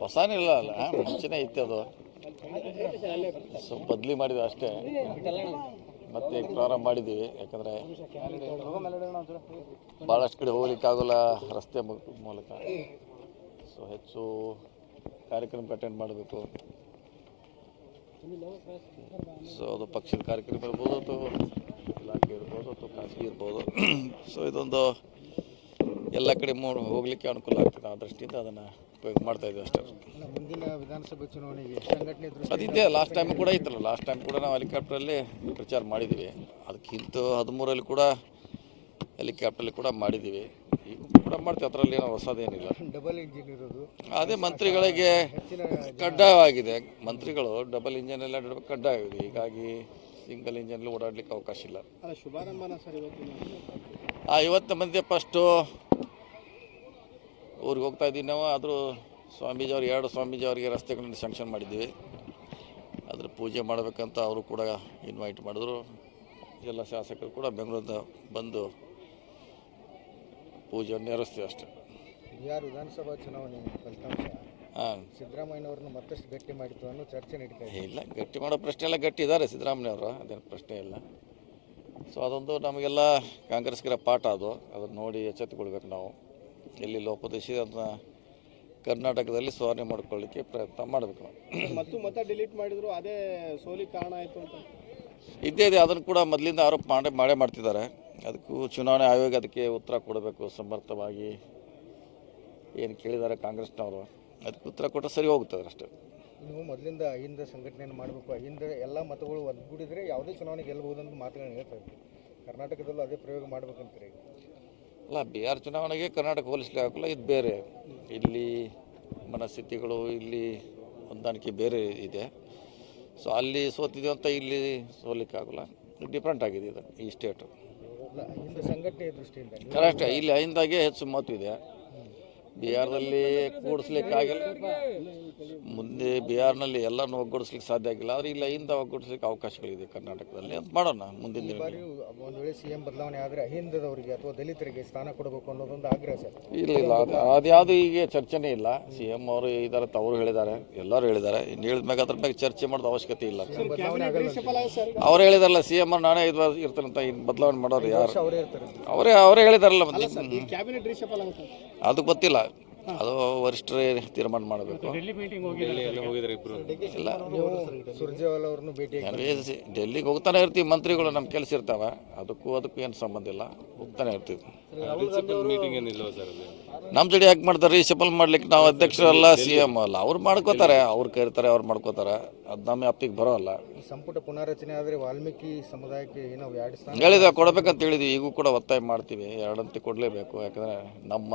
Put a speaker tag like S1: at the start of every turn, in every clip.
S1: ಹೊಸನಿಲ್ಲ ಅಲ್ಲ ಮುಂಚೆನೇ ಇತ್ತು ಅದು. ಸ್ವಲ್ಪ ಬದಲಿ ಮಾಡಿದ್ವಿ ಅಷ್ಟೇ. ಮತ್ತೆ ಪ್ರಾರಂಭ ಮಾಡಿದ್ದೀವಿ, ಯಾಕಂದರೆ ಭಾಳಷ್ಟು ಕಡೆ ಹೋಗ್ಲಿಕ್ಕೆ ಆಗೋಲ್ಲ ರಸ್ತೆ ಮೂಲಕ. ಸೊ, ಹೆಚ್ಚು ಕಾರ್ಯಕ್ರಮ ಅಟೆಂಡ್ ಮಾಡಬೇಕು. ಸೊ, ಅದು ಪಕ್ಷದ ಕಾರ್ಯಕ್ರಮ ಇರ್ಬೋದು ಅಥವಾ ಇಲಾಖೆ ಇರ್ಬೋದು ಅಥವಾ ಖಾಸಗಿ ಇರ್ಬೋದು. ಸೊ, ಇದೊಂದು ಎಲ್ಲ ಕಡೆ ಮೂ, ಹೋಗ್ಲಿಕ್ಕೆ ಅನುಕೂಲ ಆಗ್ತದೆ ಆ ದೃಷ್ಟಿಯಿಂದ ಅದನ್ನು ಉಪಯೋಗ ಮಾಡ್ತಾ ಇದ್ದೀವಿ ಅಷ್ಟೇ.
S2: ಮುಂದಿನ ವಿಧಾನಸಭೆ ಚುನಾವಣೆಗೆ ಸಂಘಟನೆ
S1: ಅದಿದೆ ಲಾಸ್ಟ್ ಟೈಮ್ ಕೂಡ ಇತ್ತಲ್ಲ ಲಾಸ್ಟ್ ಟೈಮ್ ಕೂಡ ನಾವು ಹೆಲಿಕಾಪ್ಟ್ರಲ್ಲಿ ಪ್ರಚಾರ ಮಾಡಿದ್ದೀವಿ ಅದಕ್ಕಿಂತ ಹದಿಮೂರಲ್ಲಿ ಕೂಡ ಹೆಲಿಕಾಪ್ಟ್ರಲ್ಲಿ ಕೂಡ ಮಾಡಿದ್ದೀವಿ ಈಗ ಕೂಡ ಮಾಡ್ತೀವಿ ಅದರಲ್ಲಿ ಏನೋ ಹೊಸದೇನಿಲ್ಲ
S2: ಡಬಲ್ ಇಂಜಿನ್ ಇರೋದು.
S1: ಅದೇ ಮಂತ್ರಿಗಳಿಗೆ ಕಡ್ಡಾಯವಾಗಿದೆ. ಮಂತ್ರಿಗಳು ಡಬಲ್ ಇಂಜನ್ ಎಲ್ಲ ಕಡ್ಡಾಯವಾಗಿದೆ. ಹೀಗಾಗಿ ಸಿಂಗಲ್ ಇಂಜನಲ್ಲಿ ಓಡಾಡ್ಲಿಕ್ಕೆ ಅವಕಾಶ ಇಲ್ಲ. ಇವತ್ತು ಮಂದಿ ಫಸ್ಟು ಊರಿಗೆ ಹೋಗ್ತಾ ಇದ್ದೀವಿ ನಾವು. ಆದರೂ ಸ್ವಾಮೀಜಿ ಅವ್ರು ಎರಡು ಸ್ವಾಮೀಜಿ ಅವರಿಗೆ ರಸ್ತೆಗಳನ್ನು ಸ್ಯಾಂಕ್ಷನ್ ಮಾಡಿದ್ದೀವಿ. ಅದ್ರ ಪೂಜೆ ಮಾಡಬೇಕಂತ ಅವರು ಕೂಡ ಇನ್ವೈಟ್ ಮಾಡಿದ್ರು. ಎಲ್ಲ ಶಾಸಕರು ಕೂಡ ಬೆಂಗಳೂರಿಂದ ಬಂದು ಪೂಜೆ ನೆರವೇರಿಸ್ತೀವಿ ಅಷ್ಟೇ.
S2: ಬಿಹಾರ್ ವಿಧಾನಸಭಾ ಚುನಾವಣೆ ಫಲಿತಾಂಶ?
S1: ಹಾಂ.
S2: ಸಿದ್ದರಾಮಯ್ಯನವ್ರನ್ನ ಮತ್ತಷ್ಟು ಗಟ್ಟಿ ಮಾಡಿತು ಅನ್ನೋ ಚರ್ಚೆ ನಡೀತಾ ಇದೆ.
S1: ಇಲ್ಲ ಗಟ್ಟಿ ಮಾಡೋ ಪ್ರಶ್ನೆ ಎಲ್ಲ ಗಟ್ಟಿ ಇದ್ದಾರೆ ಸಿದ್ದರಾಮಯ್ಯವರು ಅದೇನು ಪ್ರಶ್ನೆ ಇಲ್ಲ. ಸೊ ಅದೊಂದು ನಮಗೆಲ್ಲ ಕಾಂಗ್ರೆಸ್ಗಿರೋ ಪಾಠ ಅದು. ಅದನ್ನು ನೋಡಿ ಎಚ್ಚೆತ್ತುಕೊಳ್ಬೇಕು ನಾವು. ಎಲ್ಲಿ ಲೋಪದೇಶ ಅದನ್ನ ಕರ್ನಾಟಕದಲ್ಲಿ ಸುಧಾರಣೆ ಮಾಡ್ಕೊಳ್ಳಿಕ್ಕೆ ಪ್ರಯತ್ನ ಮಾಡಬೇಕು
S2: ಮತ್ತು ಮತ ಡಿಲೀಟ್ ಮಾಡಿದ್ರು ಅದೇ ಸೋಲಿಗೆ ಕಾರಣ ಆಯಿತು ಅಂತ.
S1: ಇದ್ದೇ ಇದೆ ಅದನ್ನು ಕೂಡ ಮೊದಲಿಂದ ಆರೋಪ ಮಾಡೇ ಮಾಡೇ ಮಾಡ್ತಿದ್ದಾರೆ. ಅದಕ್ಕೂ ಚುನಾವಣೆ ಆಯೋಗ ಅದಕ್ಕೆ ಉತ್ತರ ಕೊಡಬೇಕು ಸಮರ್ಥವಾಗಿ. ಏನು ಕೇಳಿದ್ದಾರೆ ಕಾಂಗ್ರೆಸ್ನವರು ಅದಕ್ಕೆ ಉತ್ತರ ಕೊಟ್ಟರೆ ಸರಿ ಹೋಗುತ್ತದೆ ಅಷ್ಟೇ.
S2: ನೀವು ಮೊದಲಿಂದ ಅಹಿಂದ ಸಂಘಟನೆಯನ್ನು ಮಾಡಬೇಕು ಅಹಿಂದ ಎಲ್ಲ ಮತಗಳು ಒಗ್ಗೂಡಿದ್ರೆ ಯಾವುದೇ ಚುನಾವಣೆ ಗೆಲ್ಲಬಹುದು ಅಂತ ಮಾತುಗಳನ್ನ ಹೇಳ್ತಾ ಇದ್ದೀವಿ ಕರ್ನಾಟಕದಲ್ಲೂ ಅದೇ ಪ್ರಯೋಗ ಮಾಡಬೇಕಂತ ಈಗ
S1: ಅಲ್ಲ ಬಿಹಾರ್ ಚುನಾವಣೆಗೆ ಕರ್ನಾಟಕ ಹೋಲಿಸ್ಲಿಕ್ಕೆ ಹಾಕಲ್ಲ ಇದು ಬೇರೆ. ಇಲ್ಲಿ ಮನಸ್ಥಿತಿಗಳು ಇಲ್ಲಿ ಹೊಂದಾಣಿಕೆ ಬೇರೆ ಇದೆ. ಸೊ ಅಲ್ಲಿ ಸೋತಿದ್ದೀವಿ ಅಂತ ಇಲ್ಲಿ ಸೋಲಿಕ್ಕೆ ಆಗಲ್ಲ. ಡಿಫ್ರೆಂಟ್ ಆಗಿದೆ ಇದು, ಈ ಸ್ಟೇಟು ಕರೆಕ್ಟ್ ಇಲ್ಲಿ ಅಹಿಂದಾಗೆ ಹೆಚ್ಚು ಮಹತ್ವ ಇದೆ. ಬಿಹಾರದಲ್ಲಿ ಕೂಡಿಸ್ಲಿಕ್ಕೆ ಮುಂದೆ ಬಿಹಾರ್ನಲ್ಲಿ ಎಲ್ಲರನ್ನು ಒಗ್ಗೂಡಿಸ್ಲಿಕ್ಕೆ ಸಾಧ್ಯ ಆಗಿಲ್ಲ. ಆದರೆ ಇಲ್ಲ ಐಂದ ಒಗ್ಗೂಡಿಸ್ಲಿಕ್ಕೆ ಅವಕಾಶಗಳಿದೆ ಕರ್ನಾಟಕದಲ್ಲಿ ಅಂತ ಮಾಡೋಣ ಮುಂದಿನ ದಿನ
S2: ಬಾರಿ ಒಂದು ವೇಳೆ ಸಿ ಎಂ ಬದಲಾವಣೆ ಆದರೆ ಅಹಿಂದದವರಿಗೆ ಅಥವಾ ದಲಿತರಿಗೆ ಸ್ಥಾನ ಕೊಡಬೇಕು ಅನ್ನೋದೊಂದು ಆಗ್ರಹ ಸರ್.
S1: ಇಲ್ಲ ಇಲ್ಲ ಅದು ಅದ್ಯಾವುದು ಈಗ ಚರ್ಚೆನೇ ಇಲ್ಲ. ಸಿ ಎಂ ಅವರು ಇದ್ದಾರೆ ಥರ ಅವರು ಹೇಳಿದ್ದಾರೆ ಎಲ್ಲರೂ ಹೇಳಿದ್ದಾರೆ ಇನ್ನು ಹೇಳಿದ್ಮ್ಯಾಗ ಅದ್ರ ಮೇಲೆ ಚರ್ಚೆ ಮಾಡೋದು ಅವಶ್ಯಕತೆ ಇಲ್ಲ.
S2: ಬದಲಾವಣೆ ಆಗಲ್ಲ
S1: ಅವ್ರು ಹೇಳಿದಾರಲ್ಲ ಸಿ ಎಂ ನಾನೇ ಐದು ವರ್ಷ ಅಂತ ಇನ್ನು ಬದಲಾವಣೆ ಮಾಡೋರು ಯಾರು?
S2: ಅವರೇ
S1: ಅವರೇ ಅವರೇ ಹೇಳಿದಾರಲ್ಲ ಅದಕ್ಕೆ
S2: ಕ್ಯಾಬಿನೆಟ್
S1: ಗೊತ್ತಿಲ್ಲ. ಅದು ವರಿಷ್ಠರೇ ತೀರ್ಮಾನ ಮಾಡಬೇಕು. ಇಲ್ಲ
S2: ನೀವು ಸುರ್ಜೇವಾಲ ಅವ್ರನ್ನು ಭೇಟಿ
S1: ನಾನು ಡೆಲ್ಲಿಗೆ ಹೋಗ್ತಾನೆ ಇರ್ತೀವಿ ಮಂತ್ರಿಗಳು ನಮ್ಮ ಕೆಲಸ ಇರ್ತಾವ. ಅದಕ್ಕೂ ಅದಕ್ಕೂ ಏನು ಸಂಬಂಧ ಇಲ್ಲ. ಹೋಗ್ತಾನೆ ಇರ್ತೀವಿ. ನಮ್ಮ ಜೊತೆ ಯಾಕೆ ಮಾಡ್ತಾರೆ? ರೀಸೆಬಲ್ ಮಾಡ್ಲಿಕ್ಕೆ ನಾವು ಅಧ್ಯಕ್ಷರಲ್ಲ ಸಿ ಎಂ ಅಲ್ಲ. ಅವ್ರು ಮಾಡ್ಕೋತಾರೆ. ಅವ್ರು ಕರೀತಾರೆ ಅವ್ರು ಮಾಡ್ಕೋತಾರೆ. ಅದು ನಮ್ಮ ಅಪ್ಪಿಗೆ ಬರೋಲ್ಲ
S2: ಸಂಪುಟ ಪುನಾರಚನೆ ಆದರೆ ವಾಲ್ಮೀಕಿ ಸಮುದಾಯಕ್ಕೆ ಏನೋ
S1: ಹೇಳಿದ ಕೊಡಬೇಕಂತ ಹೇಳಿದ್ವಿ. ಈಗೂ ಕೂಡ ಒತ್ತಾಯ ಮಾಡ್ತೀವಿ. ಎರಡಂತೆ ಕೊಡಲೇಬೇಕು. ಯಾಕಂದರೆ ನಮ್ಮ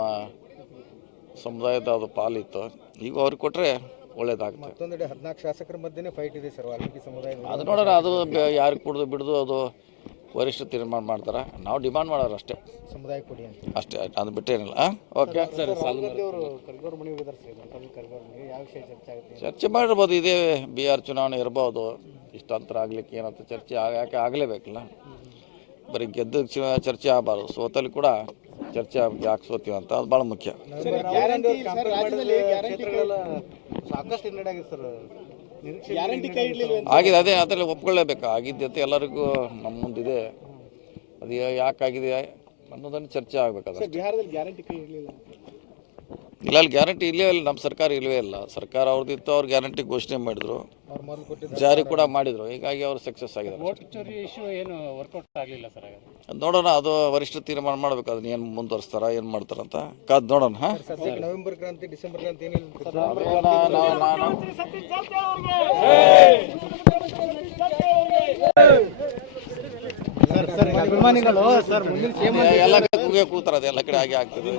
S1: ಸಮುದಾಯದ ಅದು ಪಾಲಿತ್ತು. ಈಗ ಅವ್ರಿಗೆ ಕೊಟ್ಟರೆ ಒಳ್ಳೇದಾಗ್ತದೆ
S2: ಮತ್ತೊಂದೆಡೆ ಹದಿನಾಲ್ಕು ಶಾಸಕರ ಮಧ್ಯೆ ಫೈಟ್ ಇದೆ ಸರ್ ವಾಲ್ಮೀಕಿ ಸಮುದಾಯ
S1: ಅದು ನೋಡೋಣ ಅದು ಯಾರಿಗೆ ಕುಡ್ದು ಬಿಡ್ದು ಅದು ವರಿಷ್ಠ ತೀರ್ಮಾನ ಮಾಡ್ತಾರೆ? ನಾವು ಡಿಮಾಂಡ್ ಮಾಡೋರು ಅಷ್ಟೇ.
S2: ಸಮುದಾಯ ಕೊಡಿ ಅಂತ.
S1: ಅಷ್ಟೇ ಅದು ಬಿಟ್ಟೇನಿಲ್ಲ ಓಕೆ.
S2: ಸರ್ ಅವರು ಕರ್ಗವ್ರ ಮನೆ ಸರ್ ಕರ್ಗವ್ರ ಯಾವ ವಿಷಯ ಚರ್ಚೆ ಆಗುತ್ತೆ
S1: ಚರ್ಚೆ ಮಾಡಿರ್ಬೋದು ಇದೇ ಬಿ ಆರ್ ಚುನಾವಣೆ ಇರ್ಬೋದು. ಇಷ್ಟಾಂತರ ಆಗ್ಲಿಕ್ಕೆ ಏನಂತ ಚರ್ಚೆ ಆಗ- ಯಾಕೆ ಆಗಲೇಬೇಕಲ್ಲ? ಬರೀ ಗೆದ್ದ ಚ- ಚರ್ಚೆ ಆಗಬಾರ್ದು. ಸೋತಲ್ಲಿ ಕೂಡ ಚರ್ಚೆ ಆಗ್ಬೇಕು ಯಾಕೆ ಅಂತ ಅದು ಭಾಳ ಮುಖ್ಯ.
S2: ಸಾಕಷ್ಟು ಆಗಿದೆ ಸರ್. ಗ್ಯಾರಂಟಿ ಕೈ
S1: ಆಗಿದೆ. ಅದೇ ಅದರಲ್ಲಿ ಒಪ್ಕೊಳ್ಳೇಬೇಕು. ಆಗಿದ್ದಂತೆ ಎಲ್ಲರಿಗೂ ನಮ್ಮ ಮುಂದಿದೆ ಅದು ಯಾಕಾಗಿದೆ ಅನ್ನೋದನ್ನು ಚರ್ಚೆ ಆಗ್ಬೇಕಾದ್ರೆ
S2: ಬಿಹಾರದಲ್ಲಿ ಗ್ಯಾರಂಟಿ ಕೈ ಇರಲಿಲ್ಲ.
S1: ಇಲ್ಲ ಅಲ್ಲಿ ಗ್ಯಾರಂಟಿ ಇಲ್ಲೇ ಇಲ್ಲ ನಮ್ಮ ಸರ್ಕಾರ ಇಲ್ಲವೇ ಇಲ್ಲ. ಸರ್ಕಾರ ಅವ್ರದ್ದಿತ್ತು ಅವ್ರು ಗ್ಯಾರಂಟಿ ಘೋಷಣೆ ಮಾಡಿದ್ರು. ಜಾರಿ ಕೂಡ ಮಾಡಿದ್ರು. ಹೀಗಾಗಿ ಅವರು ಸಕ್ಸಸ್ ಆಗಿದ್ದಾರೆ.
S3: ಚೋರಿ ಇಶ್ಯೂ ಏನು ವರ್ಕೌಟ್ ಆಗಲಿಲ್ಲ ಸರ್ ಹಾಗಾದ್ರೆ?
S1: ನೋಡೋಣ ಅದು ವರಿಷ್ಠ ತೀರ್ಮಾನ ಮಾಡ್ಬೇಕು. ಅದನ್ನ ಏನು ಮುಂದುವರಿಸ್ತಾರ ಏನು ಮಾಡ್ತಾರಂತ ಕಾದ್ ನೋಡೋಣ ಹಾಂ?
S2: ನವೆಂಬರ್ ಕ್ರಾಂತಿ ಡಿಸೆಂಬರ್ ಕ್ರಾಂತಿ ಸರ್ ಅಭಿಮಾನಿಗಳು ಸರ್ ಮುಂದಿನ
S1: ಎಲ್ಲ ಕಡೆ ಕೂಗೆ ಕೂತಾರ ಎಲ್ಲ ಕಡೆ ಹಾಗೆ ಆಗ್ತದೆ.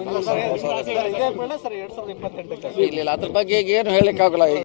S1: ಇಲ್ಲ ಇಲ್ಲ ಅದ್ರ ಬಗ್ಗೆ ಏನು ಹೇಳಲಿಕ್ಕಾಗಲ್ಲ.